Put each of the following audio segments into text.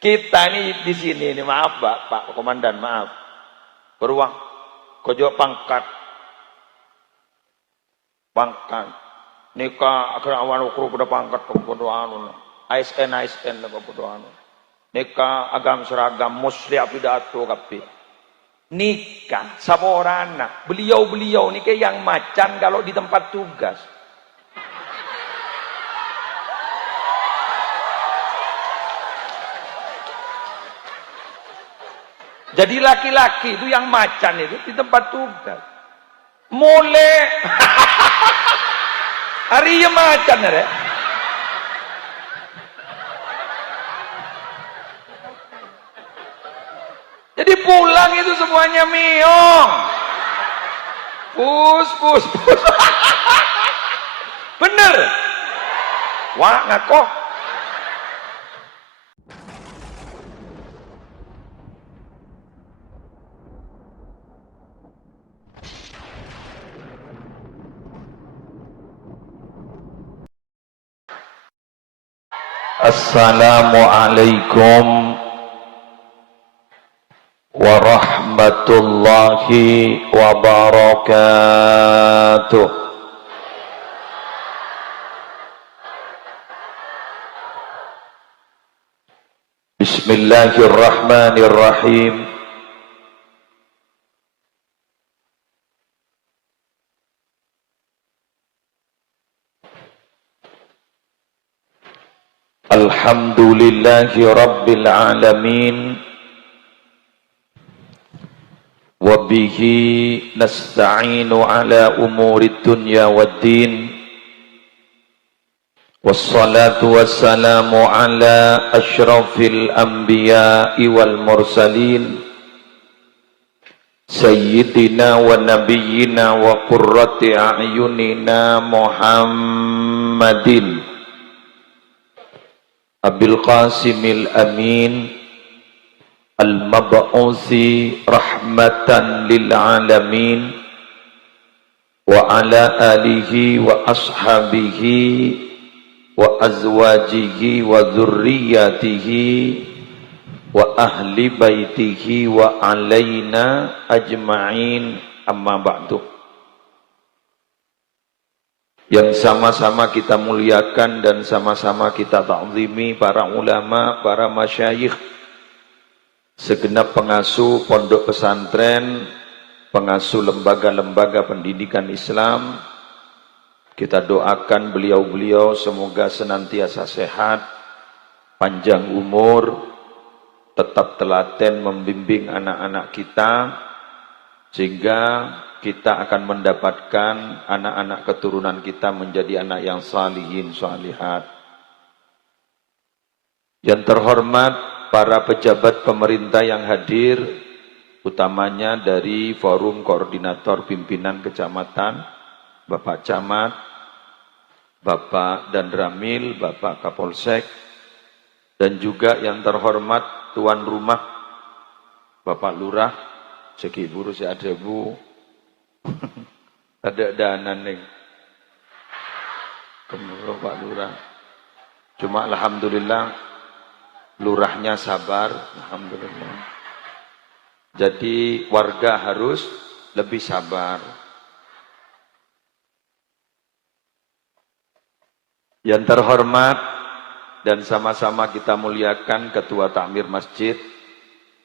Kita ini di sini ini maaf Pak Komandan, maaf. Beruang kojo pangkat. Nikah akhirnya awan ukru pada pangkat kemudian ASN kemudian. Nikah agam seragam musli pidato kapi. Nikah saborana. Beliau ini kayak yang macan kalau di tempat tugas. Jadi laki-laki itu yang macan itu di tempat tugas. Mulai hari ya macan ya. Jadi pulang itu semuanya miong. Pus. Bener. Wah ngakoh. Assalamualaikum warahmatullahi wabarakatuh. Bismillahirrahmanirrahim. Alhamdulillahi rabbil alamin. Wabihi nasta'inu ala umurid dunya waddin. Wassalatu wassalamu ala ashrafil anbiya'i wal mursalin. Sayyidina wa nabiyyina wa qurrati a'yunina Muhammadin Abil Qasimil Amin Al-Mab'uthi rahmatan lil alamin wa ala alihi wa ashabihi wa azwajihi wa dhurriyyatihi wa ahli baitihi wa alaina ajma'in, amma ba'du. Yang sama-sama kita muliakan dan sama-sama kita ta'zimi para ulama, para masyayikh, segenap pengasuh pondok pesantren, pengasuh lembaga-lembaga pendidikan Islam. Kita doakan beliau-beliau semoga senantiasa sehat, panjang umur, tetap telaten membimbing anak-anak kita, sehingga kita akan mendapatkan anak-anak keturunan kita menjadi anak yang salihin, salihat. Yang terhormat para pejabat pemerintah yang hadir, utamanya dari Forum Koordinator Pimpinan Kecamatan, Bapak Camat, Bapak Dandramil, Bapak Kapolsek, dan juga yang terhormat tuan rumah, Bapak Lurah, Seki Buru si ada bu, ada dana nih, kemudian Pak Lurah. Cuma alhamdulillah lurahnya sabar, alhamdulillah. Jadi warga harus lebih sabar. Yang terhormat dan sama-sama kita muliakan Ketua Takmir Masjid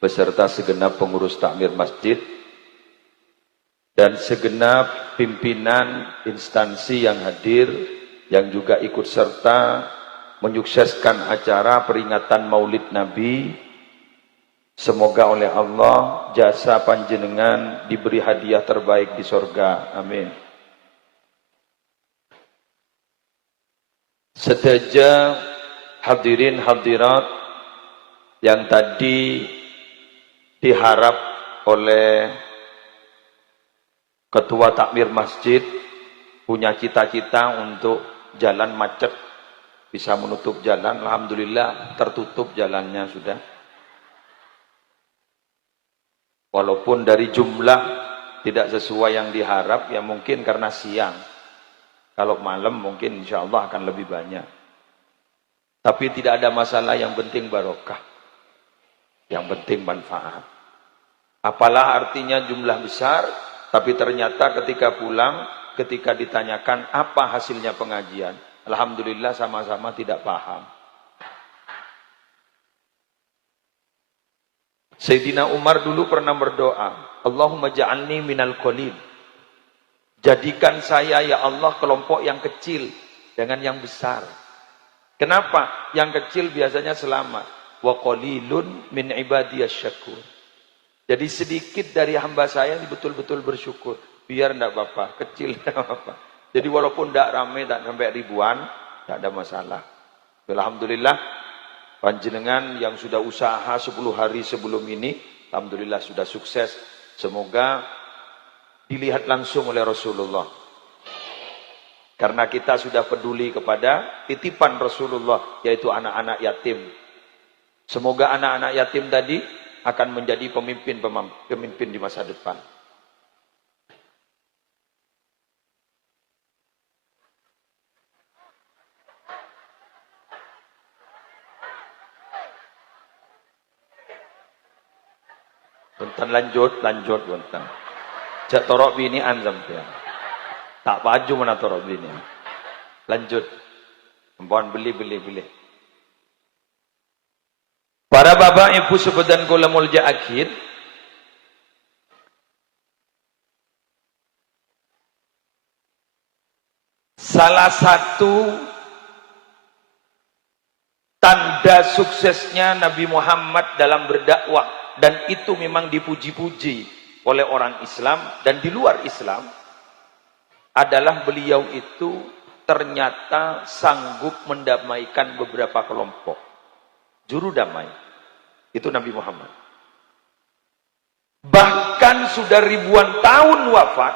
beserta segenap pengurus takmir masjid dan segenap pimpinan instansi yang hadir yang juga ikut serta menyukseskan acara peringatan Maulid Nabi. Semoga oleh Allah jasa panjenengan diberi hadiah terbaik di surga. Amin. Sedaja hadirin hadirat yang tadi diharap oleh Ketua Takmir Masjid punya cita-cita untuk jalan macet, bisa menutup jalan. Alhamdulillah tertutup jalannya sudah. Walaupun dari jumlah tidak sesuai yang diharap, ya mungkin karena siang. Kalau malam mungkin insya Allah akan lebih banyak. Tapi tidak ada masalah, yang penting barokah. Yang penting manfaat. Apalah artinya jumlah besar, tapi ternyata ketika pulang, ketika ditanyakan apa hasilnya pengajian, alhamdulillah sama-sama tidak paham. Sayyidina Umar dulu pernah berdoa, Allahumma ja'alni minal qalil. Jadikan saya ya Allah kelompok yang kecil dengan yang besar. Kenapa? Yang kecil biasanya selamat. Wa qalilun min ibadiyasy syakur. Jadi sedikit dari hamba saya yang betul-betul bersyukur. Biar enggak apa-apa, kecil enggak apa-apa. Jadi walaupun enggak ramai, enggak sampai ribuan, enggak ada masalah. Alhamdulillah, panjenengan yang sudah usaha 10 hari sebelum ini, alhamdulillah sudah sukses. Semoga dilihat langsung oleh Rasulullah. Karena kita sudah peduli kepada titipan Rasulullah, yaitu anak-anak yatim. Semoga anak-anak yatim tadi akan menjadi pemimpin di masa depan. Bentar lanjut bentar. Jak torok bini anzam ya. Tak baju mana torok bini. Lanjut. Perempuan beli. Para bapak ibu sebutan kula mulja akhir. Salah satu tanda suksesnya Nabi Muhammad dalam berdakwah, dan itu memang dipuji-puji oleh orang Islam dan di luar Islam, adalah beliau itu ternyata sanggup mendamaikan beberapa kelompok. Juru damai. Itu Nabi Muhammad. Bahkan sudah ribuan tahun wafat,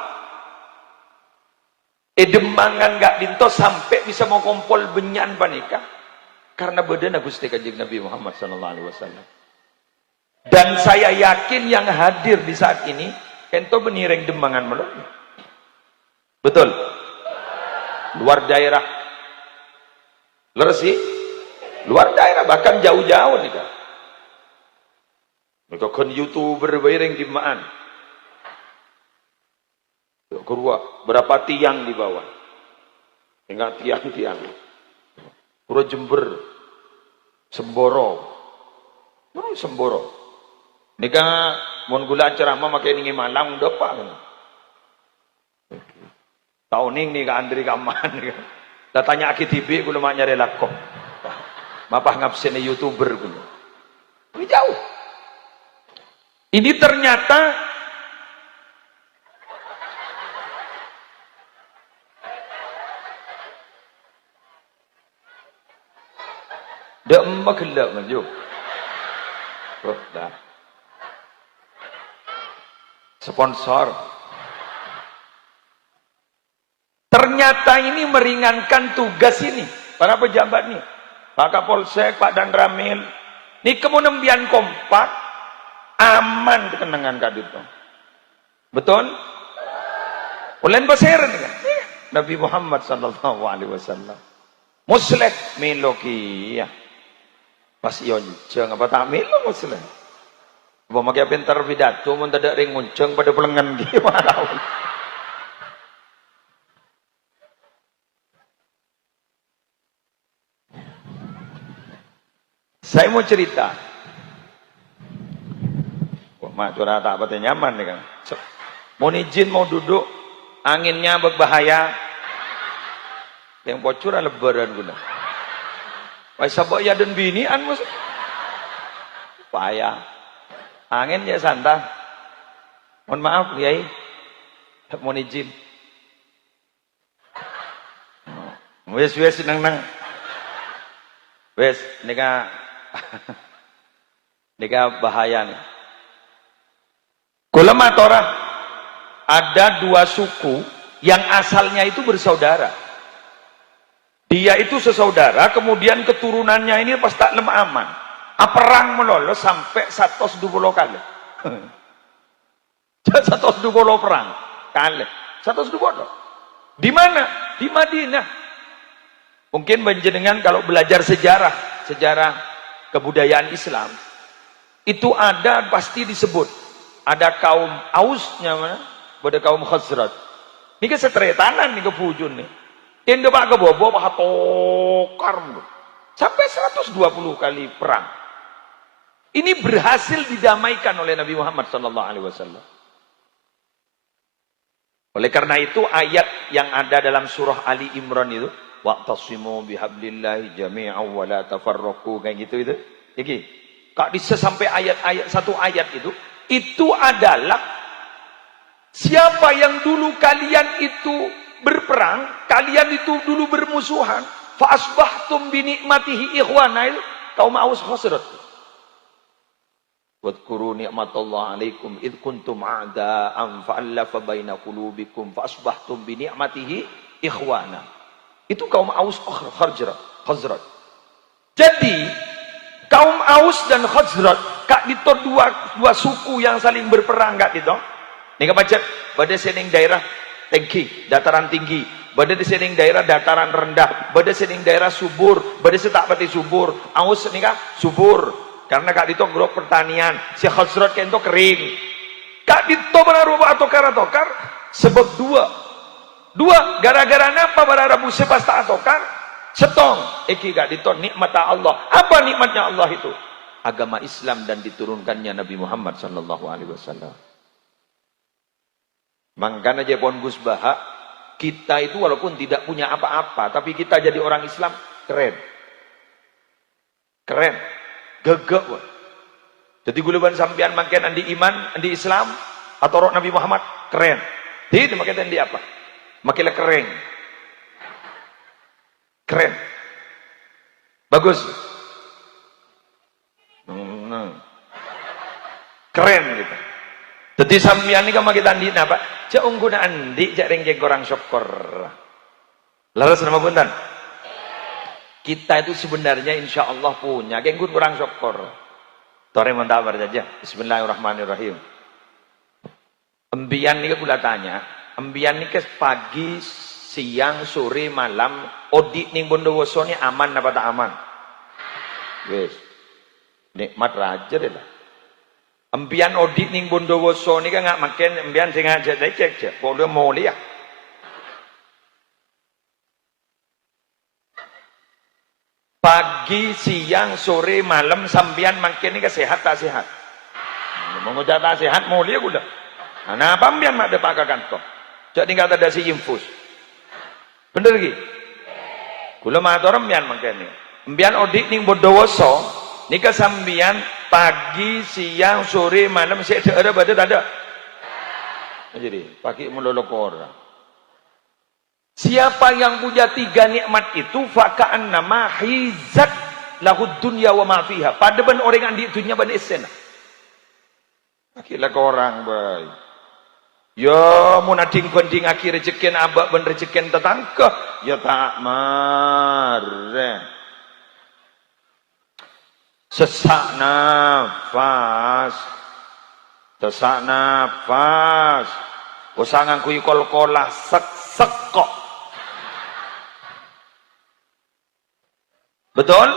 edemangan gak dinto sampai bisa mau kompol benyan panika. Karena badan Gusti Kanjeng Nabi Muhammad SAW. Dan saya yakin yang hadir di saat ini, ento benireng demangan melulu. Betul? Luar daerah. Lersi? Luar daerah, bahkan jauh-jauh nih kan. Mereka kan YouTuber bereng di maan. Kedua, berapa tiang di bawah? Enggak tiang-tiang. Pura Jember, Semboro. Semboro. Nika mon gula ceramah makai ningi Malang depan. Tahun ini ka Andri Kaman. Datanya aki TV gula mak nyari lakok. Mapah ngabsen YouTuber gula. Ini jauh. Ini ternyata dak emak gelap maju. Oh, dah. Sponsor. Ternyata ini meringankan tugas ini para pejabat nih. Pak Kapolsek, Pak Danramil. Ini kemudian kompak, aman kenangan kadito. Betul? Ulen baseran kan? Nabi Muhammad sallallahu alaihi wasallam. Musleh meloki ya. Pas yonceng apa tak melo musleh. Apa makai pintar pidato mun tidak ring ngunceng pada pelengan gimana? Saya mau cerita. Wah, mak curah tak apa nyaman nih kan. Mau izin mau duduk, anginnya berbahaya. Yang bocor lebaran guna. Wah, sabak ya dan binian mus. Payah. Angin ya santai. Mohon maaf, Kiai. Mau izin. Wes nang. Wes, nika bahaya nih. Kula matorah, ada dua suku yang asalnya itu bersaudara. Dia itu sesaudara, kemudian keturunannya ini pas tak lemah aman. Perang melolo sampai 120 kali. 120 perang kali. 120. Di mana? Di Madinah. Mungkin panjenengan kalau belajar sejarah kebudayaan Islam, Itu ada pasti disebut. Ada kaum Ausnya mana? Ada kaum Khazraj. Ini ke setretanan nih ke pujun nih. Tenda pak ke bobo pak tokar. Sampai 120 kali perang. Ini berhasil didamaikan oleh Nabi Muhammad SAW. Oleh karena itu ayat yang ada dalam surah Ali Imran itu, wa'tasimu bihablillahi jami'an wa la tafarraqu, kayak gitu itu. Iki. Kak bisa sampai ayat-ayat satu ayat itu adalah siapa yang dulu kalian itu berperang, kalian itu dulu bermusuhan, fa asbahtum bi ni'matihi ikhwana, kaum Aus Khazraj. Wadhkuru ni'matallahi 'alaikum id kuntum a'da'an fa'alafa baina qulubikum fa asbahtum bi ni'matihi ikhwana. Itu kaum Aus Khazraj. Jadi kaum Aus dan Khazraj kak dito dua suku yang saling berperang kak dito. Nika pacet pada sening daerah tinggi, dataran tinggi, pada di sening daerah dataran rendah, pada sening daerah subur, pada setak pati subur. Aus nika subur. Karena kak dito grup pertanian, si Khazraj kento kering. Kak dito benar atokar sebab dua gara-gara napa bara Rabu sepas tak atokar setong eki kak dito nikmat Allah. Apa nikmatnya Allah itu? Agama Islam dan diturunkannya Nabi Muhammad SAW. Makanya aja pon Gus Baha, kita itu walaupun tidak punya apa-apa, tapi kita jadi orang Islam keren. Gegek. Jadi guluban sampean makin andi iman, andi Islam atau roh Nabi Muhammad keren. Tidak makin andi apa? Makinlah keren. Bagus. Keren gitu. Jadi sampean ini kalau kita andi apa? Cak ungguna andi, cak rengke gorang syukur. Lalu sama buntan. Kita itu sebenarnya insya Allah punya genggun kurang syukur. Tore mentabar saja. Bismillahirrahmanirrahim. Embian ini kula tanya. Embian ini ke pagi, siang, sore, malam. Odik ning Bondowoso ini aman apa tak aman? Wes. Nikmat raja deh lah. Embian odik ning Bondowoso ini kan nggak makin. Embian sengaja cek. Boleh mulia. Pagi, siang, sore, malam, sambian makin ini sehat tak sehat. Mengucap tak sehat, mulia gula. Nah, apa ambian mak depak kantor? Cak tinggal ada si infus. Bener lagi? Gula matur ambian makin ini. Ambian odik ning Bondowoso, nika sambian pagi, siang, sore, malam, ada pada tak ada. Jadi, pagi melolok orang. Siapa yang punya 3 nikmat itu faka'an nama hizat lahud dunya wa ma fiha. Pada ben orang yang di dunia ban esena. Akilah ke orang baik. Ya mun ading banding akhir rezekin abak ben rezekin tetangga ya tak mare. Sesak nafas. Usangan kuy kol-kolah sek kok. Betul?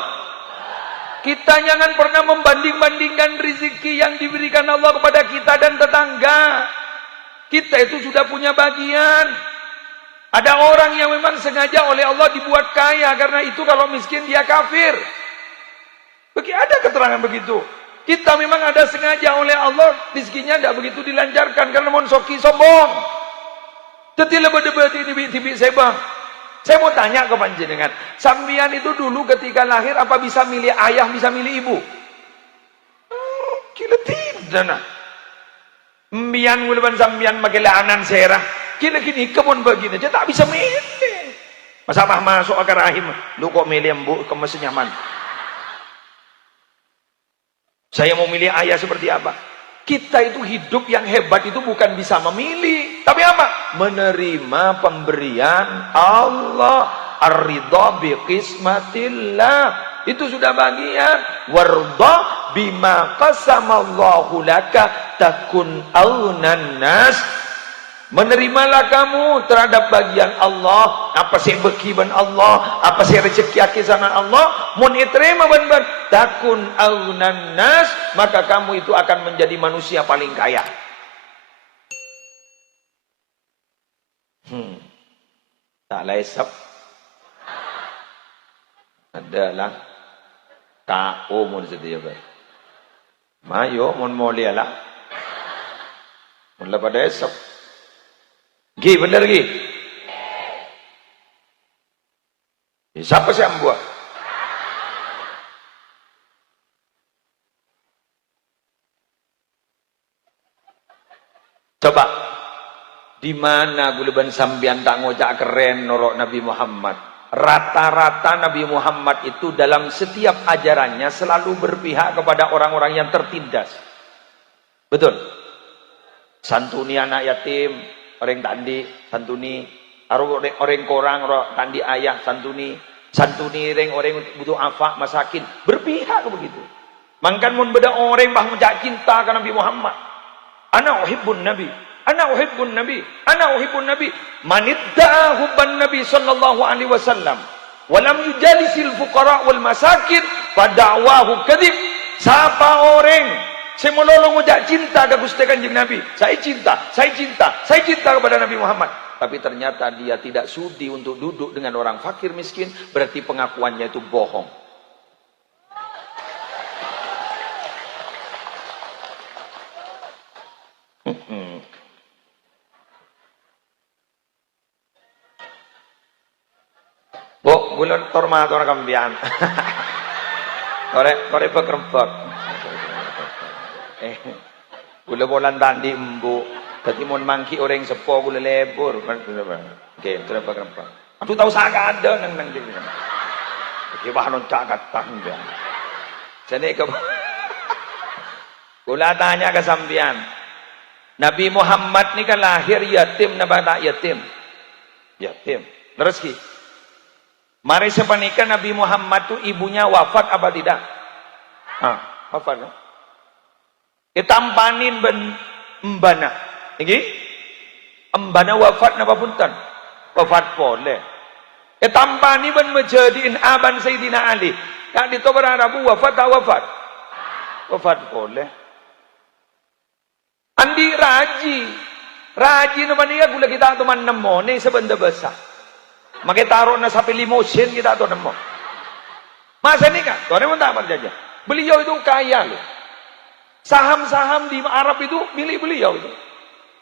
Kita jangan pernah membanding-bandingkan rezeki yang diberikan Allah kepada kita dan tetangga. Kita itu sudah punya bagian. Ada orang yang memang sengaja oleh Allah dibuat kaya, karena itu kalau miskin dia kafir. Ada keterangan begitu. Kita memang ada sengaja oleh Allah, rezekinya tidak begitu dilancarkan karena monsoki sombong. Tetilah berdebat ini tibi sebang. Saya mau tanya ke panjenengan, sambian itu dulu ketika lahir apa bisa milih ayah, bisa milih ibu? Kira tidak nah. Mbian ngulaban sambian magelaanan serah. Kira gini kebun begini aja tak bisa milih. Masa masuk ke rahim, lu kok milih embu ke mesin nyaman? Saya mau milih ayah seperti apa? Kita itu hidup yang hebat itu bukan bisa memilih, tapi apa? Menerima pemberian Allah. Ar-ridha bi qismatillah. Itu sudah bagian. Warda bima qasamallahu laka takun aunan nas. Menerimalah kamu terhadap bagian Allah, apa sih bekiban Allah, apa sih rezeki akisan Allah, mun iterima ban takun aunan nas, maka kamu itu akan menjadi manusia paling kaya. Tak laisap adalah KO mun sedia ber. Mayo mun mulia lah. Mun pada esap. Gi bener gi. Siapa sih yang buat? Coba di mana guleban sambian tak ngojak keren norok Nabi Muhammad. Rata-rata Nabi Muhammad itu dalam setiap ajarannya selalu berpihak kepada orang-orang yang tertindas. Betul. Santuni anak yatim, orang tandi santuni, orang korang tandi ayah santuni, orang butuh afak masakin, berpihak begitu. Mangkan mun beda orang bah menjak cinta ke Nabi Muhammad. Ana uhibbun nabi, ana uhibbun nabi, ana uhibbun nabi. Manidda'a hubban nabi sallallahu alaihi wasallam wa lam yujalisil fuqara wal masakin fa da'wahu kadzib. Siapa orang semololo ngojak cinta ke Gusti Kanjeng Nabi, saya cinta kepada Nabi Muhammad, tapi ternyata dia tidak sudi untuk duduk dengan orang fakir miskin, berarti pengakuannya itu bohong. Bo, gulon tormator kambian. Kore pekrempek. Gula bolan tandi embu. Tadi mon mangki orang sepo gula lebur. Oke, kore pekrempek. Aku tahu sangat ada nang dia. Oke, bahan cakat tangga. Jadi ke gula tanya ke sambian. Nabi Muhammad ni kan lahir yatim napa tak yatim? Yatim. Terus ki mari sepanika Nabi Muhammad tu ibunya wafat apa tidak? Wafat. No? Itampanin ben embana. Iki? Embana wafat napa punten? Wafat pole. Itampani ben menjadiin aban Sayyidina Ali. Kak dito berarabu wafat tak wafat? Wafat pole. Andi raji. Raji naman niya gula kita tuman nemo ni sebenda besar. Makai taruh na sampai limosin kita tuh nemu. Masa ini kan, tuh nemu tak berjaya. Beliau itu kaya loh. Saham-saham di Arab itu milik beliau itu.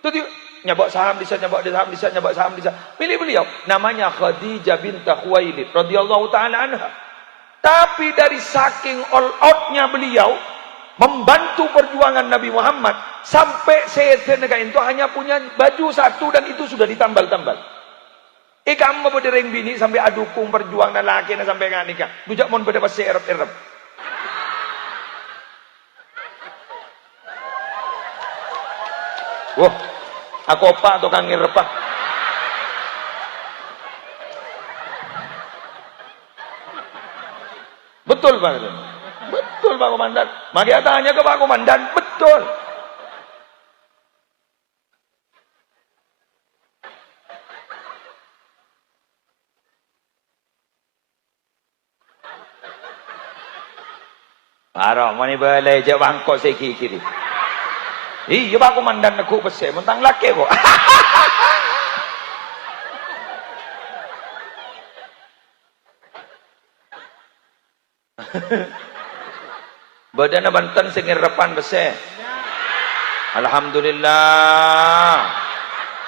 Tuh nyabak saham bisa, nyabak saham bisa, nyabak saham bisa. Milik beliau. Namanya Khadijah binti Khuwailid radhiyallahu taala anha. Tapi dari saking all outnya beliau membantu perjuangan Nabi Muhammad sampai setelah itu hanya punya baju satu dan itu sudah ditambal-tambal. Kamu berdering bini sampai adukung perjuang dan laki na sampai nganika. Dujak mon beda pas erep-erep. Wah, aku apa atau kang erep pak? Betul Pak. Betul Pak Komandan. Maka tanya ke Pak Komandan, betul. Arah mana boleh je bangkok segi kiri. Iya Pak Komandan aku pesek mentang laki kok. Badan Banten sengirapan pesek. Alhamdulillah.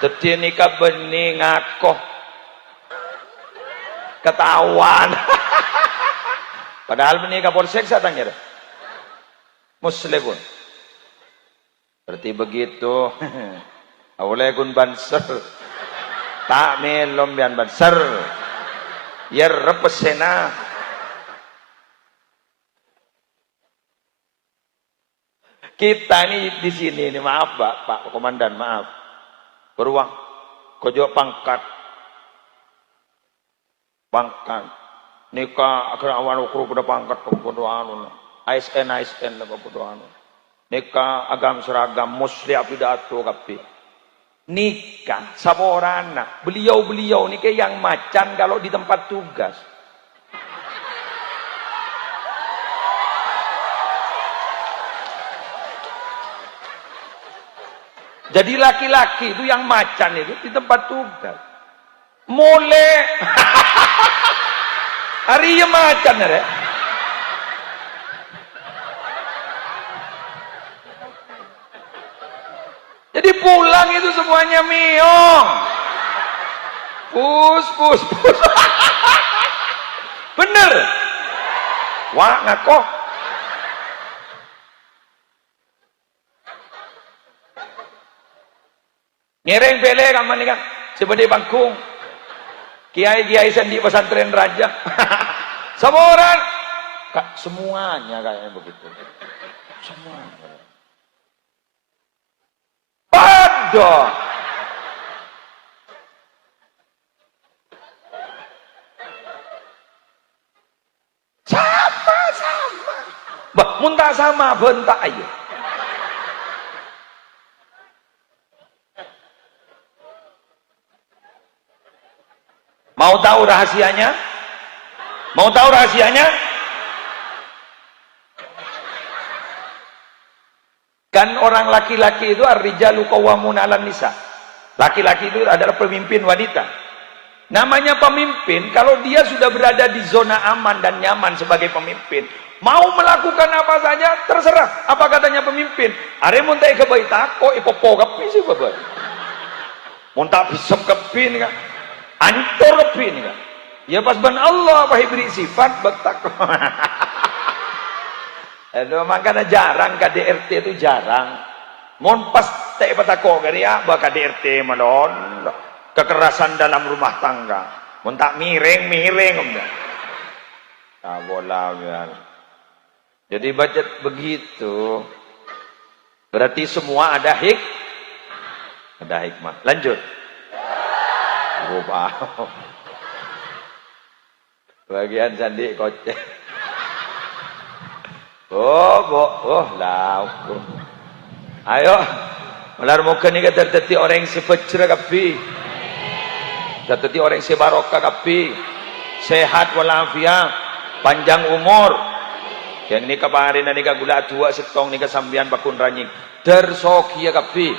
Tadi nikah bening ngakoh. Ketahuan. Padahal menikah polsek saya tanya. Muslim pun. Berarti begitu. Awalnya kun banser. Tak melom bian banser. Ya repesena. Kita ini di sini ini maaf Pak Komandan maaf. Beruang. Kojo pangkat. Nikah akhirnya awan ukru pada pangkat pembodohan. ASN lah pembodohan. Nikah agam seragam musli pidato kapi. nikah sama orang anak. Beliau-beliau ini kayak yang macan kalau di tempat tugas. Jadi laki-laki itu yang macan itu di tempat tugas. Mulai hari ya macan ya. Jadi pulang itu semuanya miong. Pus. Bener. Wah, ngakoh. Ngereng pele kan mani kan. Seperti bangkung. Kiai-kiai sendi pesantren raja. Semua orang. Semuanya kayaknya begitu. Semuanya. Pada. Sama. Bah, muntah sama bentak aja. Mau tahu rahasianya? Mau tahu rahasianya? Kan orang laki-laki itu ar-rijalu qawwamuna 'alan nisa. Laki-laki itu adalah pemimpin wanita. Namanya pemimpin kalau dia sudah berada di zona aman dan nyaman sebagai pemimpin, mau melakukan apa saja terserah. Apa katanya pemimpin? Are mun tak kebai tako ipopo kepi sih bapak. Mun tak bisep kepi ni kan. Ancur kepi ni kan. Ya pas ban Allah apa beri sifat betak. Aduh, makanya jarang KDRT itu jarang. Mon pas tak patako kali ya, bah KDRT malon. Kekerasan dalam rumah tangga. Mon tak miring udah. Tak boleh. Jadi baca begitu. Berarti semua ada hikmah. Lanjut. Rubah. Bagian sandi kocek. Lau. Ayo, malar muka ni kata teti orang yang sefecera kapi, teti orang yang sebarokah kapi, sehat walafiat, panjang umur. Yang ni kaparin ni gula tua setong ni kesambian bakun ranying, tersokia kapi.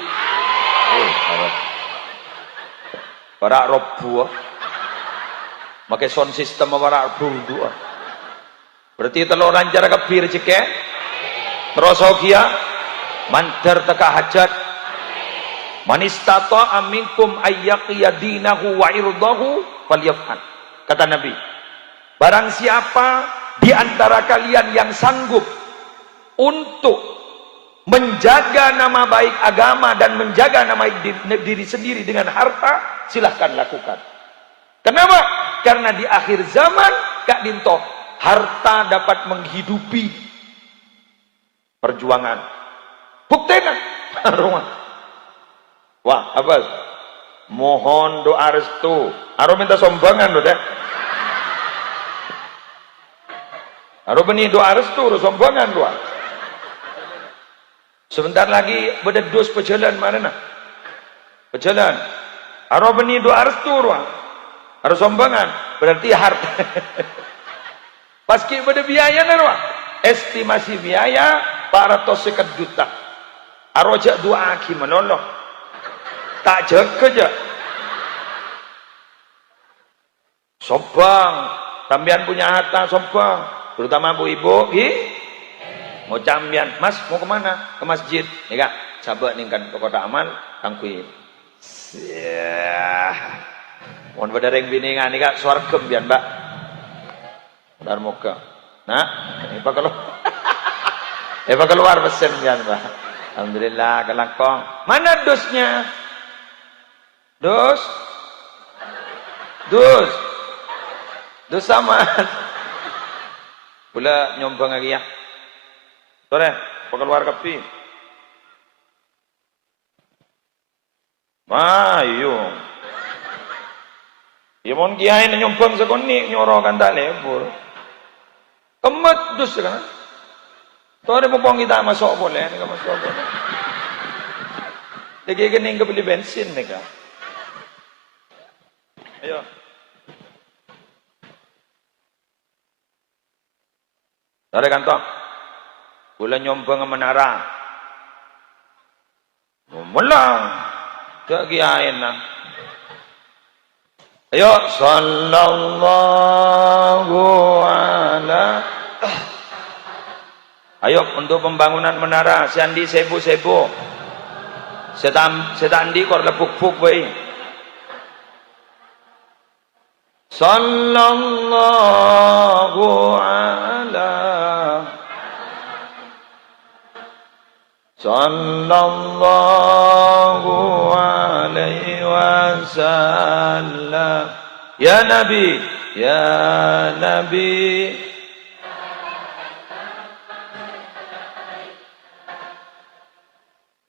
Para robu, makai sound system para robu. Berarti telur lancar kapi rezeki, tersokia. Mantar teka hajat manistata aminkum ayyaqiyadinahu wa irdahu falyaf'al. Kata Nabi, barang siapa di antara kalian yang sanggup untuk menjaga nama baik agama dan menjaga nama baik diri sendiri dengan harta, silahkan lakukan. Kenapa? Karena di akhir zaman Kak Dinto, harta dapat menghidupi perjuangan. Buktikan rumah. Wah, apa? Mohon doa restu. Aro minta sombangan loh deh. Aro beni doa restu, sombangan doa. Sebentar lagi bededus pejalan mana nak? Pejalan. Aro beni doa restu doa. Aro sombangan. Berarti harta. Paski beda biaya doa. Estimasi biaya 450 juta. Arojak dua aki menolong. Tak jaga je. Sombang. Tambian punya harta sombang. Terutama ibu-ibu. Mau cambian. Mas mau kemana? Ke masjid. Ya kak. Sabar nih kan ke kota aman. Tangkui. Mohon pada ring biningan nih kak. Suara kembian mbak. Dar muka. Nah. Ini pak keluar pesen bian mbak. Alhamdulillah kelakong. Mana dosnya? Dos sama. Pula nyombang lagi ya. Sore, keluar kapi. Ayo. Ya mon kiai nyombang sekoni nyorokan tak lebur. Kemet dos kan. Tuh ada popong kita masuk boleh, ini masuk boleh. Lagi gening ke beli bensin nih kak. Ayo. Dari kantong. Gula nyombang menara. Mulang. Tak kiain lah. Ayo. Sallallahu ala. Ayo untuk pembangunan menara. Siandi sebu-sebu. Setandi kor lepuk-puk baik. Sallallahu ala. Sallallahu alaihi wasallam. Ya Nabi, ya Nabi.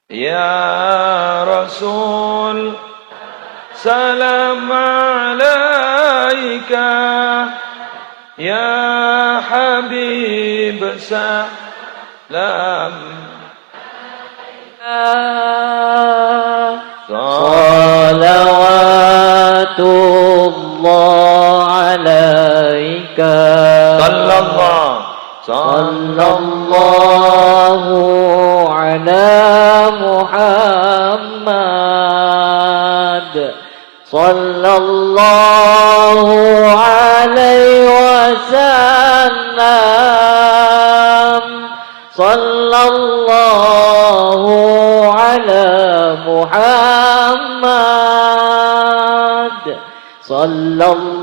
Ya Rasul, salam alaika. Ya Habib, salam. Salawatullah alaika. Sallallahu ala Muhammad. Sallallahu alaihi wasallam. Sallallahu ala Muhammad. Sallallahu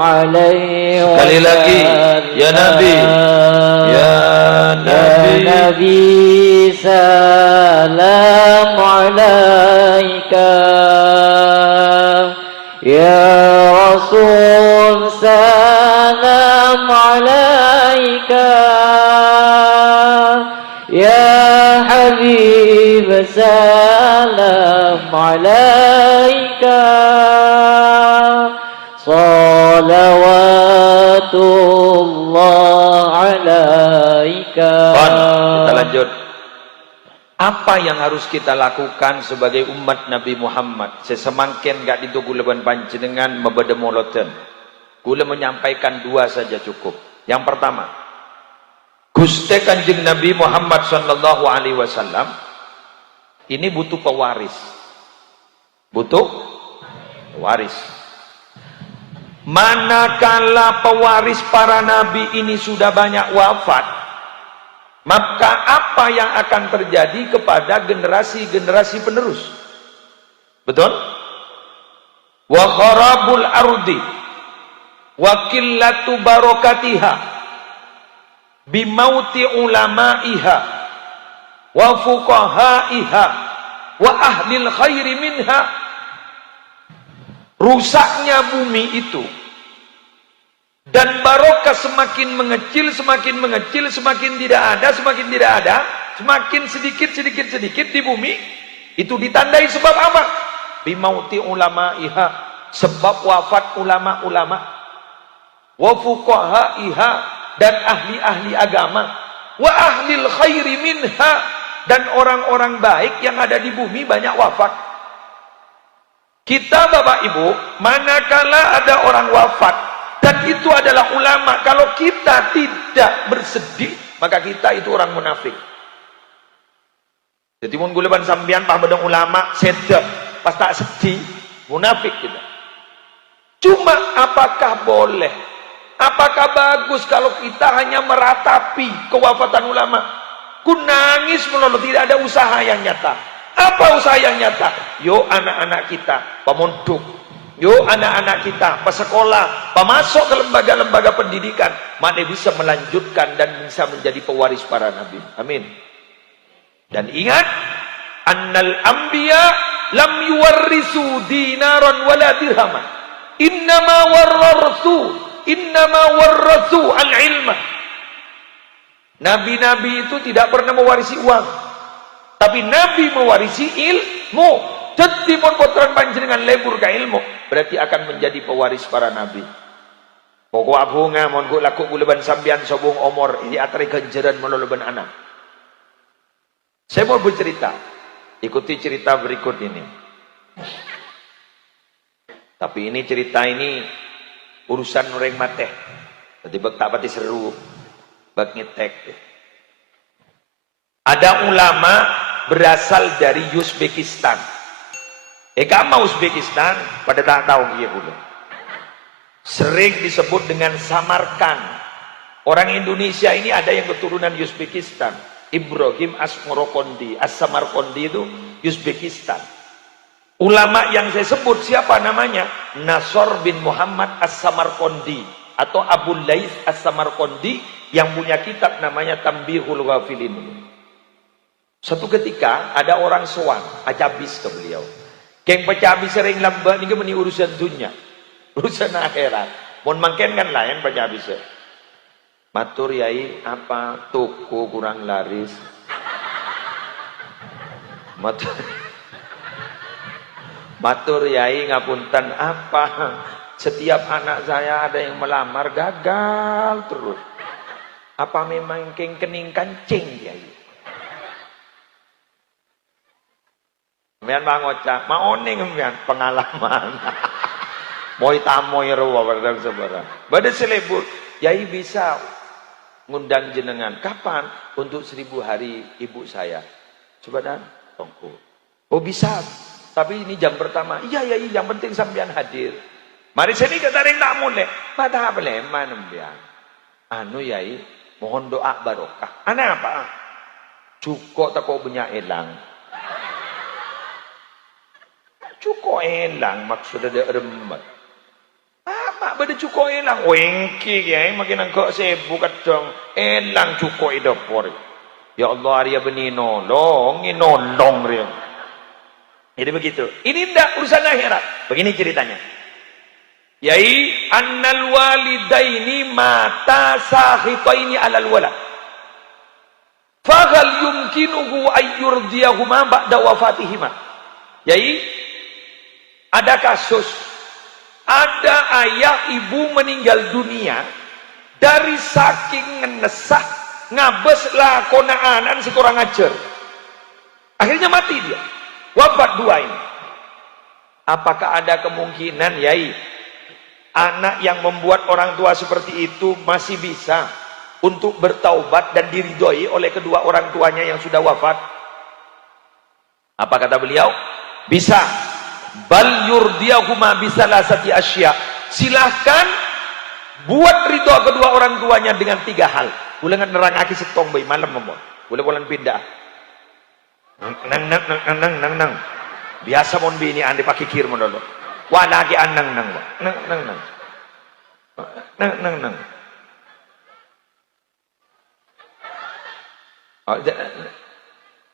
alaihi wasallam. Sekali lagi, ya Nabi, ya Nabi, ya Nabi, salam alaika. Ya Rasul, salam alaika. Ya Habib, salam alaika. Salawatullah alaika. Kita lanjut. Apa yang harus kita lakukan sebagai umat Nabi Muhammad? Sesemangkin gak dituguleban panjenengan membeda moloten. Gula menyampaikan dua saja cukup. Yang pertama, Gusti Kanjeng Nabi Muhammad sallallahu alaihi wasallam ini butuh pewaris. Butuh pewaris. Manakala pewaris para nabi ini sudah banyak wafat, maka apa yang akan terjadi kepada generasi-generasi penerus? Betul? Wa kharabul ardi wa qillatu barakatiha bimauti ulamaiha wa fuqahaiha wa ahlil khairi minha. Rusaknya bumi itu dan barokah semakin mengecil, semakin tidak ada, semakin sedikit di bumi. Itu ditandai sebab apa? Bimauti ulama'iha, sebab wafat ulama-ulama, wa fuqahaiha, dan ahli-ahli agama, wa ahlil khairi minha, dan orang-orang baik yang ada di bumi banyak wafat. Kita Bapak Ibu, manakala ada orang wafat dan itu adalah ulama, kalau kita tidak bersedih, maka kita itu orang munafik. Jadi mun guleban sambian pah bedong ulama sedek pas tak sedih, munafik kita. Cuma apakah boleh? Apakah bagus kalau kita hanya meratapi kewafatan ulama? Ku nangis melulu, tidak ada usaha yang nyata. Apa usaha yang nyata? Yo anak-anak kita pemondok, yo anak-anak kita pesekolah, pemasok ke lembaga-lembaga pendidikan, mana bisa melanjutkan dan bisa menjadi pewaris para nabi. Amin. Dan ingat, annal anbiya lam yuwarrisu dinaran wala dirhaman. Innama warrasu al-ilma. Nabi-nabi itu tidak pernah mewarisi uang. Tapi Nabi mewarisi ilmu. Jadi pun potran panjenengan lebur ke ilmu, berarti akan menjadi pewaris para nabi. Pokok abunga mon ku laku guleban sambian sobong omor ini atari ganjaran meloloban anak. Saya mau bercerita. Ikuti cerita berikut ini. Tapi ini cerita ini urusan orang mateh. Jadi bak tak pati seru, bak ngetek. Ada ulama berasal dari Uzbekistan. Agama Uzbekistan pada tak tahu dia pula. Sering disebut dengan Samarkand. Orang Indonesia ini ada yang keturunan Uzbekistan. Ibrahim As-Samarkandi. As-Samarkandi itu Uzbekistan. Ulama yang saya sebut siapa namanya? Nasr bin Muhammad As-Samarkandi atau Abu Laith As-Samarkandi yang punya kitab namanya Tambihul Ghafilin. Satu ketika ada orang sowan, ajabis ke beliau. Keng pecabis sering lambat ni ke meni urusan dunia, urusan akhirat. Mon mangken kan lain pecabis. Matur yai apa toko kurang laris. Matur yai ngapunten apa setiap anak saya ada yang melamar gagal terus. Apa memang keng kening kancing yai? Mian mangocak, maoning mian pengalaman. Moi tamoy ruwa berdang sebara. Bade selebut, yai bisa ngundang jenengan. Kapan? Untuk 1000 hari ibu saya. Coba dan tongko. Oh bisa. Tapi ini jam pertama. Iya yai, yang penting sampean hadir. Mari sini kita ring tak mulai. Mata boleh mana mbian. Anu yai, mohon doa barokah. Ana apa? Cukup tak kau punya elang. Cukup elang maksudnya dia remet. Apa beda cukup elang? Wengki ya, makin angkok sebu kadang elang cukup idopor. Ya Allah Arya beni nolong, dia. Jadi begitu. Ini tidak urusan akhirat. Begini ceritanya. Yai annal walidaini mata sahitaini alal walad. Faghal yumkinuhu ayyurdiyahuma ba'da wafatihima. Yai ada kasus, ada ayah ibu meninggal dunia dari saking ngenesah ngabes lakonaanan si kurang ajar. Akhirnya mati dia, wafat dua ini. Apakah ada kemungkinan yai anak yang membuat orang tua seperti itu masih bisa untuk bertaubat dan diridhoi oleh kedua orang tuanya yang sudah wafat? Apa kata beliau? Bisa. Bal yurdiyahuma bisalasati asya. Silahkan buat ridho kedua orang tuanya dengan 3 hal. Boleh nerangake setong bayi malam memon. Boleh pindah. Nang. Biasa mon bini ande pakai kir mon dulu. Wa lagi nang. Nang.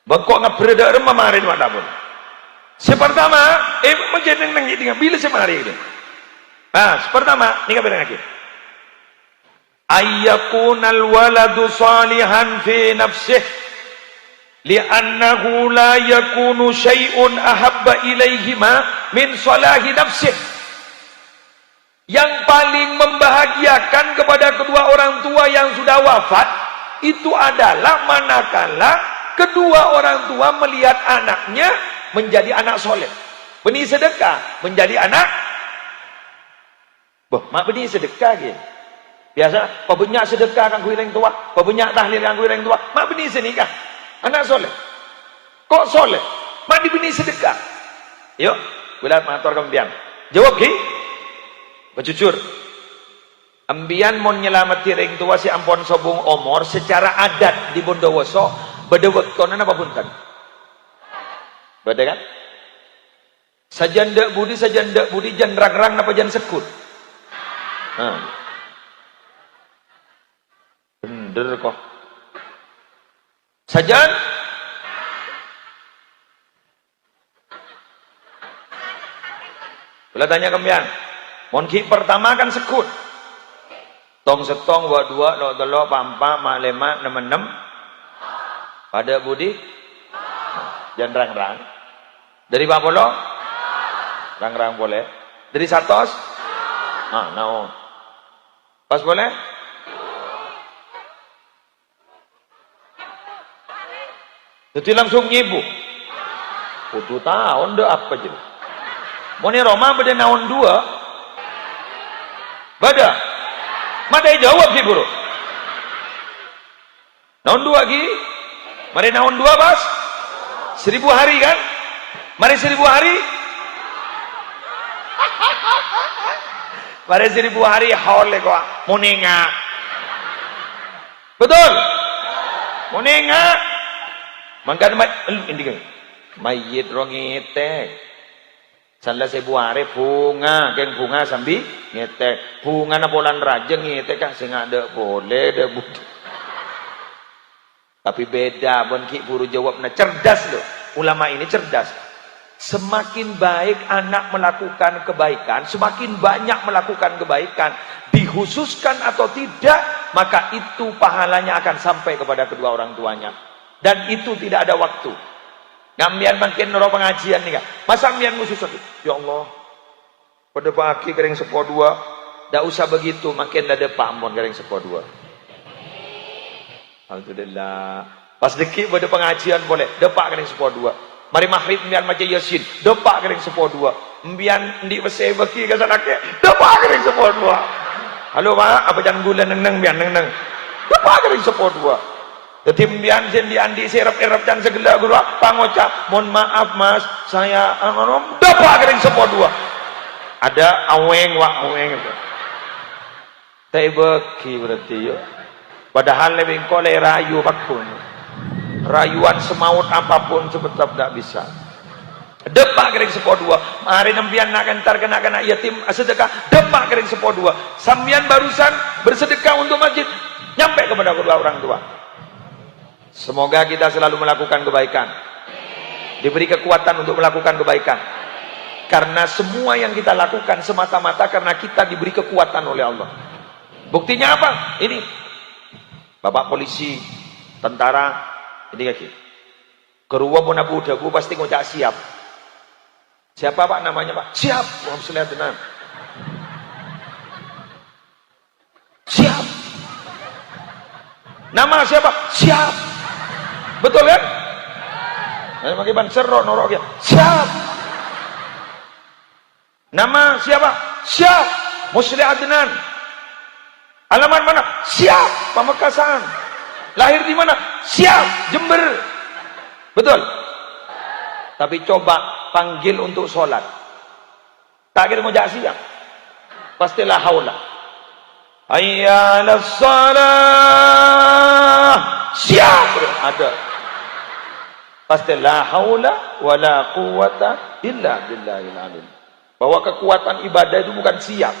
Bangkok ngabreda mamarin mak dapun. Sepertama, menjadi nang tinggal bila semari itu. Pertama, ni kabar lagi. Ayyakunal waladu salihan fi nafsih, li'annahu la yakunu syai'un ahabba ilaihima min salahi nafsih. Yang paling membahagiakan kepada kedua orang tua yang sudah wafat itu adalah manakala kedua orang tua melihat anaknya menjadi anak soleh, benih sedekah, menjadi anak. Mak benih sedekah gitu. Biasa, pabanyak sedekah kan kuireng tua, pabanyak tahlil kan kuireng tua. Mak benih senikah, anak soleh. Kok soleh? Mak di benih sedekah. Yuk, bila matur kembian. Jawab ki, berjujur. Ambian mon nyelamati ring tua si ampon sobung omor secara adat di Bondowoso, beda wektona apa punten? Betul kan? Sajan dak budi jan rang-rang napa jan sekut. Bener kok. Sajan Bila tanya kembian. Monki pertama kan sekut. Tong setong buat 2 lo telo pampa mak 5 6 6. Pada budi jan rang-rang. Dari Pak Polo? Rang-rang boleh. Dari Satos? Naon. Pas boleh? Jadi langsung nyibu. Kudu tahun deh apa je. Mau ni Roma beda naon dua. Beda. Mada jawab sih bro. Naon dua lagi. Mari naon dua bas. 1000 hari kan. Mari 1000 hari. Mari 1000 hari haul ko. Muninga. Betul. Muninga. Mangkan ini kan. Mayit rong ngetek. Sanda 1000 hari bunga, geng bunga sambil ngetek. Bunga na bulan raja ngetek kan sing ada boleh debut. Tapi beda bonki buru jawabnya cerdas loh. Ulama ini cerdas. Semakin baik anak melakukan kebaikan, semakin banyak melakukan kebaikan, dikhususkan atau tidak, maka itu pahalanya akan sampai kepada kedua orang tuanya. Dan itu tidak ada waktu. Ngambian makin noro pengajian nih kan. Masa ngambian khusus satu. Ya Allah. Pada pagi kering sepo dua. Tak usah begitu. Makin ada pamon kering sepo dua. Alhamdulillah. Pas deki pada pengajian boleh. Depak kering sepo dua. Mari maghrib mbian maca Yasin. Depak kering sepo dua. Mbian di besai beki ke sanake. Depak kering sepo dua. Halo Pak. Apa jangan gula neng-neng mbian neng-neng. Depak kering sepo dua. Ketimbian sendi andi serap-erap dan segala guru pangocap. Mohon maaf Mas, saya dapat kering sepo dua. Ada aweng wak aweng itu. Tebeki berarti yo. Padahal lebih kolej rayu pakun. Rayuan semaut apapun sebetulnya tidak bisa. Depak kering sepo dua. Mari nembian nak kentar kena yatim sedekah. Depak kering sepo dua. Sambian barusan bersedekah untuk masjid. Nyampe kepada kedua orang tua. Semoga kita selalu melakukan kebaikan. Diberi kekuatan untuk melakukan kebaikan. Karena semua yang kita lakukan semata-mata karena kita diberi kekuatan oleh Allah. Buktinya apa? Ini. Bapak polisi, tentara, ini kaki. Keruwa pun Abu Dhabu pasti ngocak siap. Siapa Pak namanya Pak? Siap. Alhamdulillah. Siap. Nama siapa? Siap. Betul kan? Saya pakai ban serok norok ya. Siap. Nama siapa? Siap. Musli Adnan. Alamat mana? Siap. Pamekasan. Lahir di mana? Siap. Jember. Betul. Tapi coba panggil untuk sholat. Tak kira ngojak siap. Pastilah haula. Hayya 'alas shalah. Siap. Ada. Pasti la haula wala quwata illa billahil alim. Bahwa kekuatan ibadah itu bukan siap,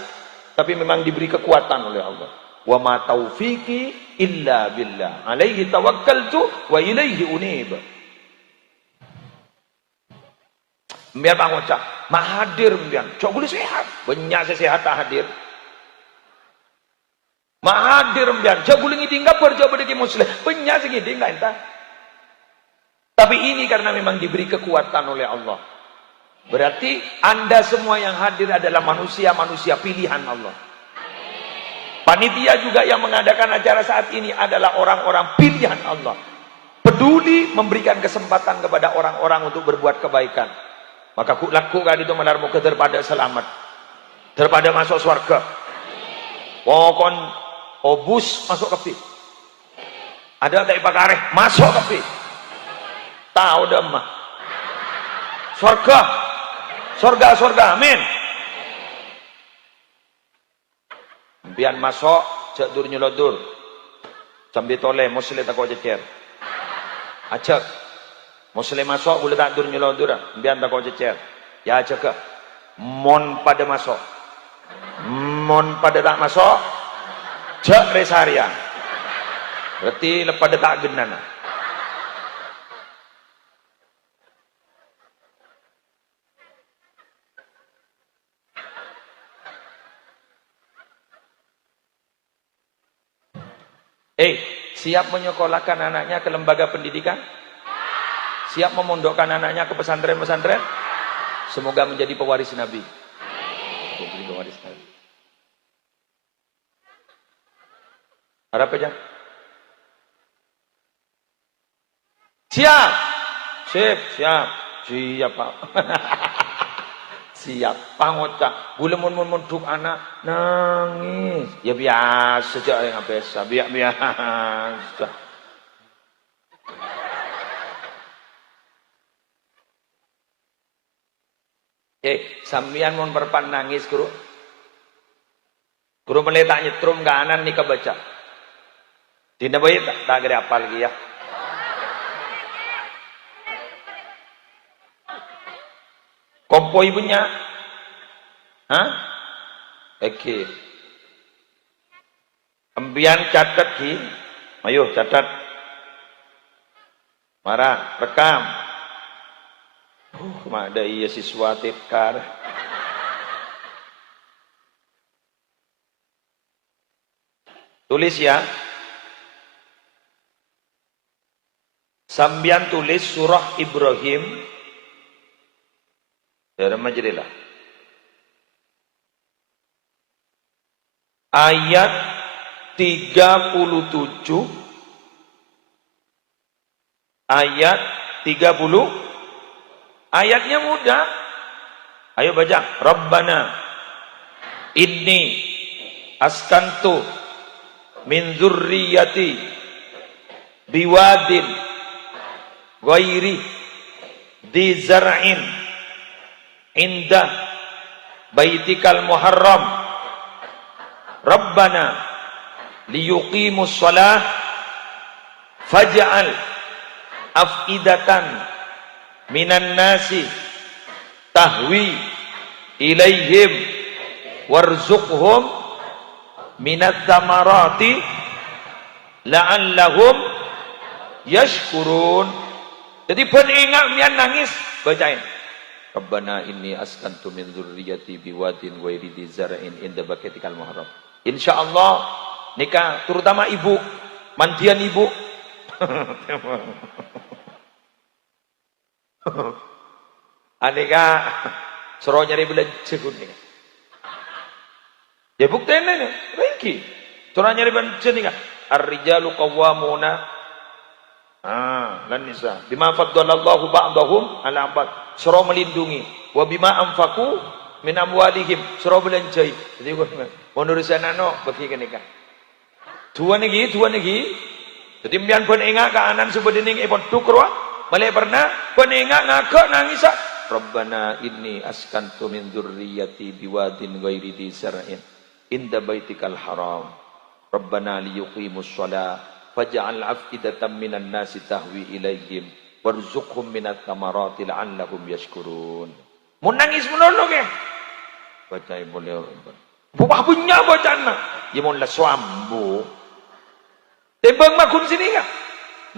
tapi memang diberi kekuatan oleh Allah. Wa ma taufiqi illa billah. Alaihi tawakkaltu wa ilaihi unib. Biar Bang Ocak, mak hadir biar. Cok boleh sehat. Banyak sehat tak hadir. Mak hadir biar. Cok boleh ngitinggal berjauh berdeki muslim. Banyak sih ngitinggal entah. Tapi ini karena memang diberi kekuatan oleh Allah. Berarti Anda semua yang hadir adalah manusia-manusia pilihan Allah. Panitia juga yang mengadakan acara saat ini adalah orang-orang pilihan Allah. Peduli memberikan kesempatan kepada orang-orang untuk berbuat kebaikan. Maka lakukan itu menarmu ke daripada selamat. Daripada masuk surga. Pokon obus masuk kepi. Ada tak pakareh masuk kepi. Tahu dah mah. Surga. Surga, surga. Amin. Biar masuk, cek dur nyelodur. Sambil toleh, muslim tak kau cecer. Acak. Muslim masuk, boleh tak dur nyelodur. Biar tak kau cecer. Ya acak ke. Mon pada masuk. Mon pada tak masuk. Cek resarian. Berarti lepas tak genana. Siap menyekolahkan anaknya ke lembaga pendidikan? Siap memondokkan anaknya ke pesantren-pesantren? Semoga menjadi pewaris Nabi. Menjadi pewaris Nabi. Harap aja. Siap. Siap. Siap Pak. Siap pangocak. Gula mun duk anak nangis. Ya biasa aja yang biasa. Biasa. Sambian mun perpan nangis guru. Guru meletak nyetrum kanan nih kebaca. Dina bayi tak kira apa lagi ya. Kompo ibunya. Hah? Oke. Ambian catat ki. Ayo catat. Marah, rekam. Ada iya siswa tipkar. Tulis ya. Sambian tulis surah Ibrahim. Dari majadilah. Ayat 37. Ayat 30. Ayatnya mudah. Ayo baca. Rabbana inni askantu min dzurriyyati biwadin ghairi di zar'in inda baitikal muharram Rabbana liyuqimus shalah faj'al afidatan minan nasi tahwi ilaihim warzuqhum minat tamarati la'allahum yashkurun. Jadi peningat mian nangis bacain Rabbana inni askantu min dzurriyyati biwadin ghairi dzi zar'in inda baitikal muharram. Insyaallah nikah terutama ibu mandian ibu. Aneka suruh nyari belanja kuning. Ya buktiin ini, ringki. Suruh nyari belanja nih kan. Ar-rijalu qawwamuna lan nisa bima faddalallahu ba'dahum ala ba'd. Suruh melindungi wa bima anfaqu min amwalihim. Suruh belanja. Jadi menurut saya nano bagi kenikah. Dua negi. Jadi mian pun ingat kaanan sebedening ipon tukrwa. Malay pernah pun ingat ngakak nangis. Rabbana inni askantu min dzurriyyati biwadin ghairi dzi zar'in inda baitikal haram. Rabbana liyuqimus shalah faj'al afidatan minan nasi tahwi ilaihim warzuqhum minat tamarati la'allahum yashkurun. Mun nangis menolong ya. Baca boleh. Buah punya bacana. Ya mun la suambu. Tembang makun sini enggak?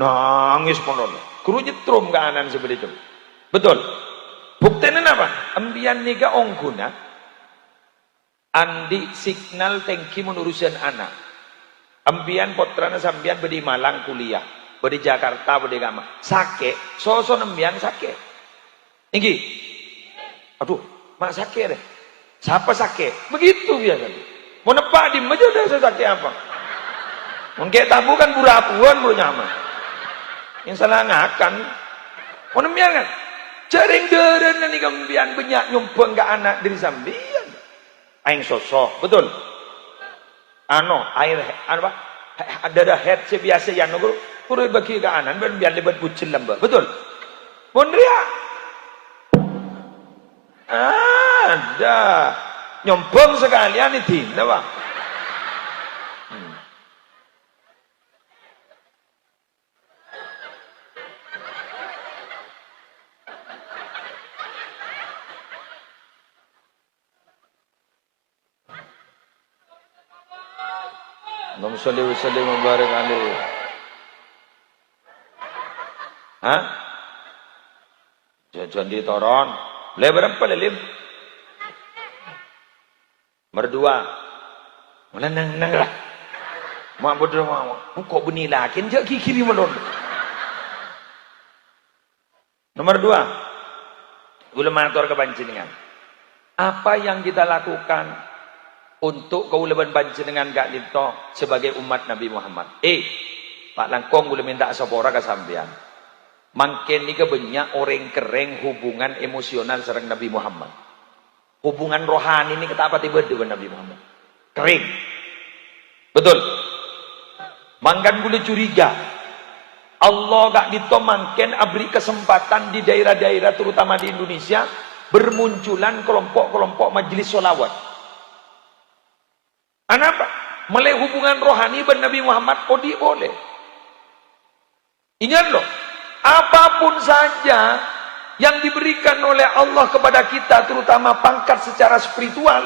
Nangis menolong. Guru nyetrum ke anan seperti itu. Betul. Buktinya apa? Ambian niga ongguna. Andi signal tengki menurusan anak. Ambian potrana sambian bedi Malang kuliah. Bedi Jakarta, bedi Gama. Sakit. So ambian sakit. Ini. Aduh, mak sakit deh. Siapa sakit? Begitu biasanya. Mau nepak di meja udah saya sakit apa? Mungkin tabu kan burapuan baru nyaman. Yang salah ngakan. Mau nembian kan? Jaring deren nih kambian banyak nyumpeng ke anak dari sambian. Aing sosok, betul. Air apa? Ada head sebiasa yang nunggu. Kurang bagi ke anak biar lebat bucin lembah. Betul. Mondria. Ada nyumpeng sekalian itu, apa? Allahumma sholli wa sallim wa barik alaihi. Hah? Jajan di toron. Le berapa lelim? Berdua. Mula nang lah. Mak bodoh mau. Kok beni lakin jak kiri melon. Nomor 2. Ulama atur kepancingan. Apa yang kita lakukan untuk kauleban panjenengan gak nito sebagai umat Nabi Muhammad? Pak Langkong boleh minta sepora ke sampean. Mangken ni banyak orang kering hubungan emosional sareng Nabi Muhammad. Hubungan rohani ni kata apa tiba dengan Nabi Muhammad. Kering. Betul. Mangkan boleh curiga. Allah gak dito mangken abri kesempatan di daerah-daerah terutama di Indonesia bermunculan kelompok-kelompok majelis sholawat. Kenapa? Mulai hubungan rohani dengan Nabi Muhammad kodi boleh. Ingat loh, apapun saja yang diberikan oleh Allah kepada kita, terutama pangkat secara spiritual,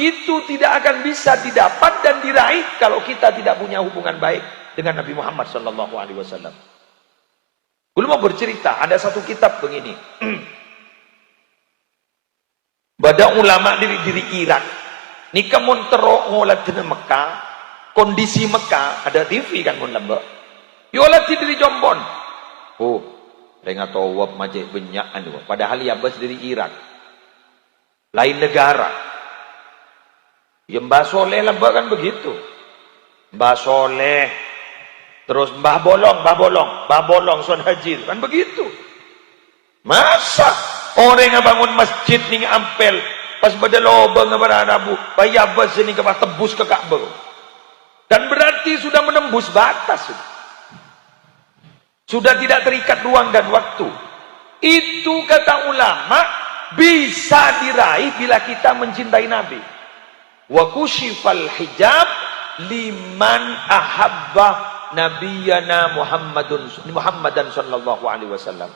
itu tidak akan bisa didapat dan diraih kalau kita tidak punya hubungan baik dengan Nabi Muhammad sallallahu alaihi wasallam. Gue mau bercerita, ada satu kitab begini. Bada ulama diri Irak. Nika montero ngolat di Mekah, kondisi Mekah ada TV kan mon lembek. Yolat di Jombon. Oh, dengar tawab majek banyak anu. Padahal ya bas dari Irak. Lain negara. Ya Mbah Soleh lembek kan begitu. Mbah Soleh. Terus Mbah Bolong Son Haji kan begitu. Masa orang yang bangun masjid ning Ampel pas pada lobang ngabarabu, bayabas ini ke tebus ke Ka'bah. Dan berarti sudah menembus batas. Sudah tidak terikat ruang dan waktu. Itu kata ulama bisa diraih bila kita mencintai Nabi. Wa kushifal hijab liman ahabba nabiyana Muhammadan sallallahu alaihi wasallam.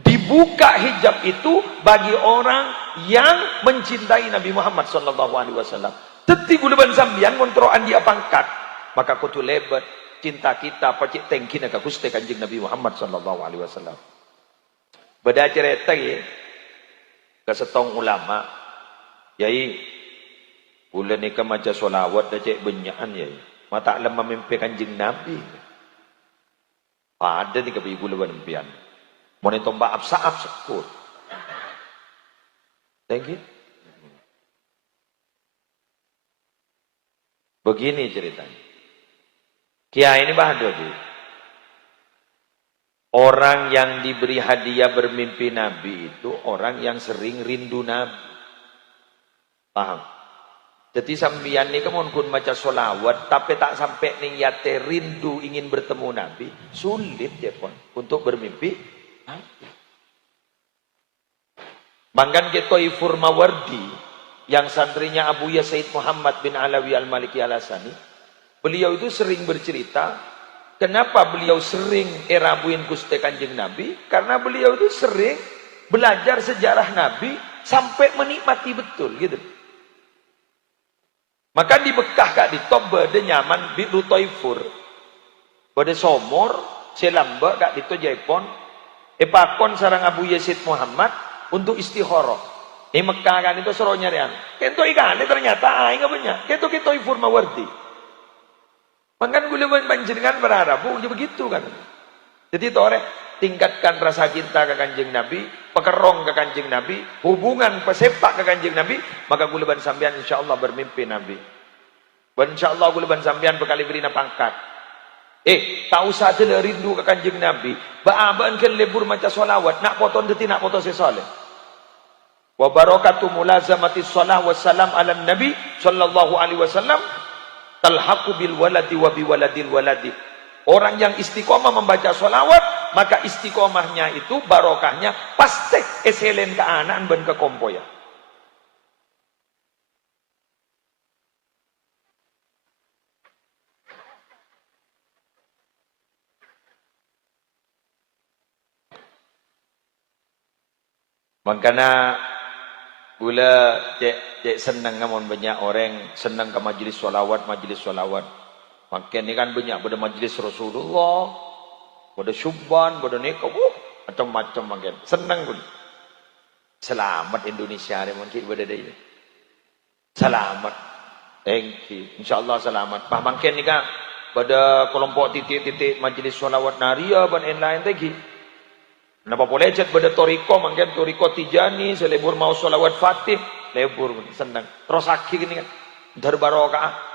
Dibuka hijab itu bagi orang yang mencintai Nabi Muhammad sallallahu alaihi wasallam. Teti gulaban sambian ngontroan dia pangkat, maka kutu lebat cinta kita pacik tengkina ka Gusti Kanjeng Nabi Muhammad sallallahu alaihi wasallam. Beda cerita ye ke setong ulama yai bulan ni ke maca solawat dah cek benyakan yai mata alam memimpi Kanjeng Nabi. Ada di kebi gulaban empian. Mau tombak absaab sekut. Thank you. Begini ceritanya. Kiai ini bahadur. Orang yang diberi hadiah bermimpi Nabi itu orang yang sering rindu Nabi. Paham? Jadi sambian ni kamu kun maca solawat, tapi tak sampai ning yate rindu ingin bertemu Nabi, sulit ya pun untuk bermimpi Nabi. Bangkan ketoi Furmawardi yang santrinya Abu Ya Said Muhammad bin Alawi Al-Maliki Al-Hasani, beliau itu sering bercerita, kenapa beliau sering erabuin Gusti Kanjeng Nabi? Karena beliau itu sering belajar sejarah Nabi sampai menikmati betul gitu. Maka di Bekah kak di top bade nyaman di Lutoifur, bade somor selamba kak di to Jaipon, epakon sarang Abu Yazid Muhammad untuk istihoroh. Di Mekah kan itu suruh nyarian. Kento ikan ternyata nggak banyak. Kento Ifur Mawardi. Makan gula banjirkan berharap, begitu kan. Jadi tore tingkatkan rasa cinta ke Kanjeng Nabi, pekerong ke Kanjeng Nabi, hubungan pesepak ke Kanjeng Nabi, maka gulaban sambian insyaallah bermimpi Nabi. Dan insyaallah gulaban sambian bekali beri pangkat. Tak usah ada rindu ke Kanjeng Nabi, baaban ke lebur maca solawat, nak potong deti nak potong sesoleh. Wa barakatu mulazamati shalah wassalam ala Nabi sallallahu alaihi wasallam talhaqu bil waladi wa bi waladil waladi. Orang yang istiqomah membaca sholawat, maka istiqomahnya itu barokahnya pasti eselen ke anak dan ke kompoya. Makanya gula cek senang ngamun banyak orang senang ke majelis sholawat. Makin ini kan banyak pada majelis Rasulullah, pada syubban, pada nikah, macam-macam makin. Senang pun. Selamat Indonesia ni mungkin pada dia. Selamat. Thank you. InsyaAllah selamat. Makin ni kan pada kelompok titik-titik majelis sholawat naria dan lain-lain tadi. Napa boleh jet pada toriko makin toriko Tijani selebur mau sholawat Fatih lebur senang. Terus akhir ni kan darbarokah.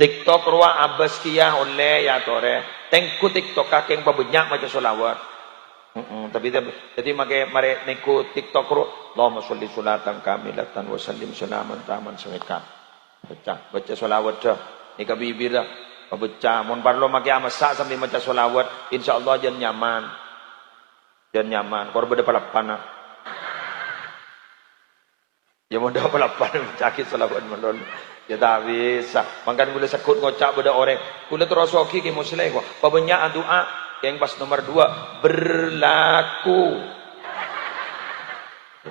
TikTok ruang abas kia oleh ya tore. Tengku TikTok kakeng pabanyak macam solawat. Tapi jadi mare niku TikTok ru. Allahumma sholli sholatan kamilatan wa sallim salaman taman sengeka. Baca solawat dah. Nika bibir dah. Baca. Mon parlo make amasa sambil baca solawat. InsyaAllah jan nyaman. Jan nyaman. Kau beda palapan. Ya mau dah palapan cakit solawat melon. Ya tak bisa. Makan gula sekut ngocak beda orang. Gula terosoki ke muslim kok. Pabanyak doa yang pas nomor 2 berlaku.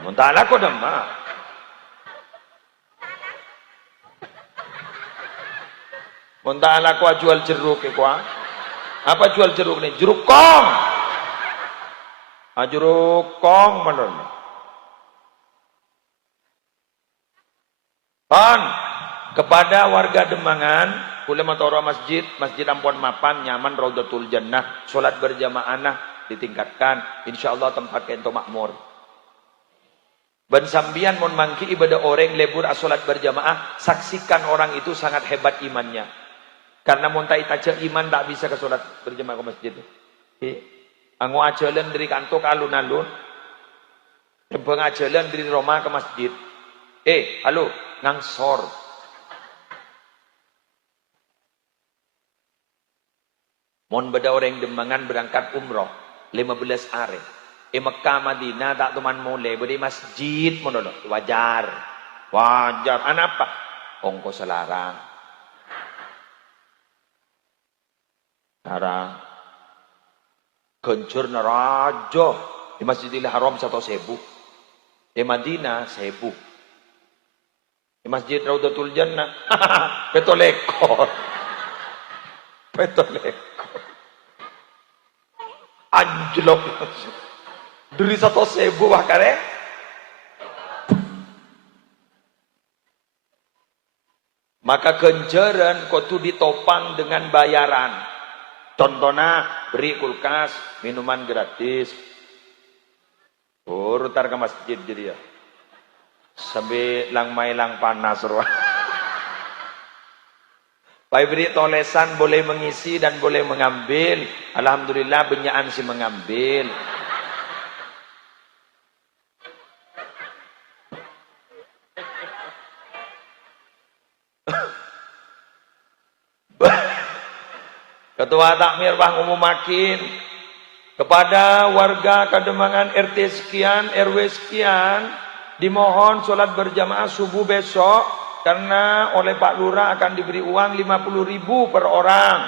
Mentala kau demam. Mentala kau jual jeruk ke kau. Apa jual jeruk ni? Jeruk kong. Jeruk kong melon. Kepada warga Demangan, kula matoro masjid Ampon Mapan nyaman Raudatul Jannah, salat berjamaah ditingkatkan, insyaallah tempat kento makmur. Ben sambian mon mangki ibadah orang lebur salat berjamaah, saksikan orang itu sangat hebat imannya. Karena mon ta itaja iman tak bisa ke salat berjamaah ke masjid. Angu ajalan dari kantor ke alun-alun, tembang ajalan dari Roma ke masjid. Halo, ngangsor. Mon beda orang Demangan berangkat umroh 15 hari. Mekah Madinah tak teman mulai beri masjid monono wajar. Wajar. Apa? Ongko selarang. Larang. Kencur neraja di Masjidil Haram 1.000. Di Madinah 1.000. Di Masjid Raudatul Jannah petolekor. Petolekor. Anjlok. Dari 1.000 wakare. Maka kenceran kau tu ditopang dengan bayaran. Contohnya beri kulkas, minuman gratis. Rutar ke masjid jadi ya. Sampai lang may lang panas ruang. Pai beri tolesan boleh mengisi dan boleh mengambil. Alhamdulillah benyaan si mengambil. Ketua Takmir Bang Umum Makin kepada warga Kademangan RT sekian, RW sekian, dimohon sholat berjamaah subuh besok karena oleh Pak Lurah akan diberi uang 50.000 per orang.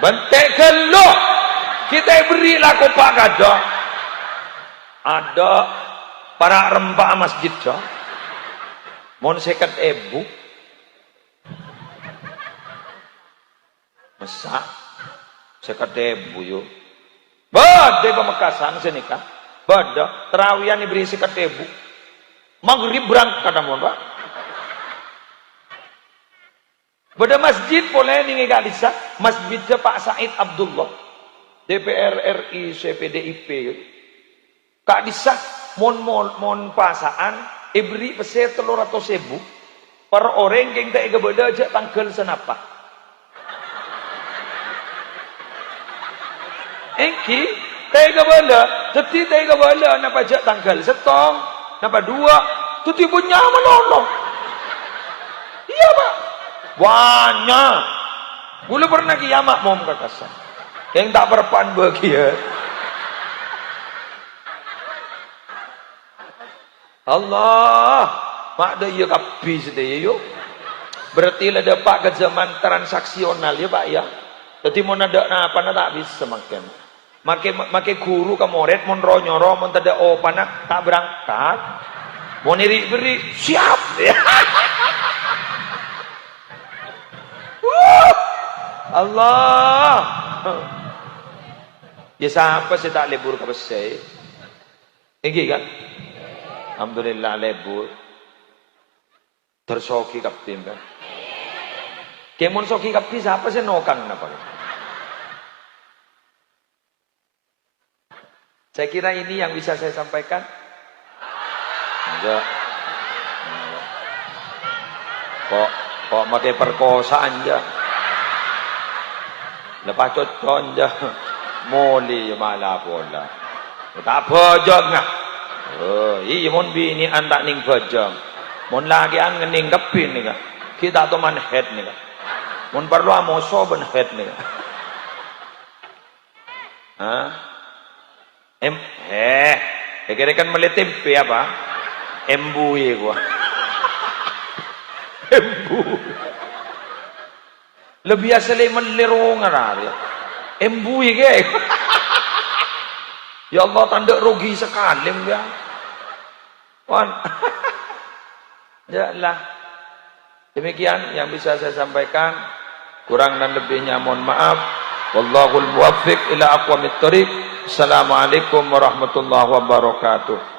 Bentek gelok kita berilah kopak kada. Ada para rembak masjid jo. Mon seket ebu. Masak seket ebu yo. Badai Pamekasan senika. Bada terawihan diberi seket ebu. Maghrib berangkat namun Pak. Bada masjid boleh nih galisa. Masjidnya Pak Said Abdullah. DPR RI CPDIP. Kak disah mon pasaan ibri pese 300.000 per orang yang tak ega beda aja tanggal senapa. Engki tega bela, teti tega bela napa aja tanggal setong, napa 2, tuti punya menolong. Iya Pak. Banyak. Gula pernah kiamat mau katasan. Yang tak berpan bagi ya. Allah, mak dah ya kapi sedaya yuk. Berarti lah dapat ke zaman transaksional ya Pak ya. Jadi mau ada apa tak bisa makan. Make guru ke murid mon nyoro mon tada opana tak berangkat. Mau niri beri siap ya. Allah. Ya siapa sih tak libur ke besai? Ini kan? Alhamdulillah lebur. Tersoki kapten kan. Kemon soki kapten siapa sih nokang napa? Saya kira ini yang bisa saya sampaikan. Enggak. Kok Kok pakai perkosaan aja. Lepas cocon aja. Moli malah pola. Tak bojong ngah. Iya mon bini anda ning bojong. Mon lagi an ngening kepin nih kah. Kita tuh man head nih kah. Mon perlu amo soben head nih kah. Hah? Kira kan meli tempe apa? Embui gua. Embui. Lebih asli melirungan ya. Embui ke? Ya Allah tanda rugi sekali ya. Wan. Yalah. Demikian yang bisa saya sampaikan. Kurang dan lebihnya mohon maaf. Wallahul muwaffiq ila aqwamit thoriq. Assalamualaikum warahmatullahi wabarakatuh.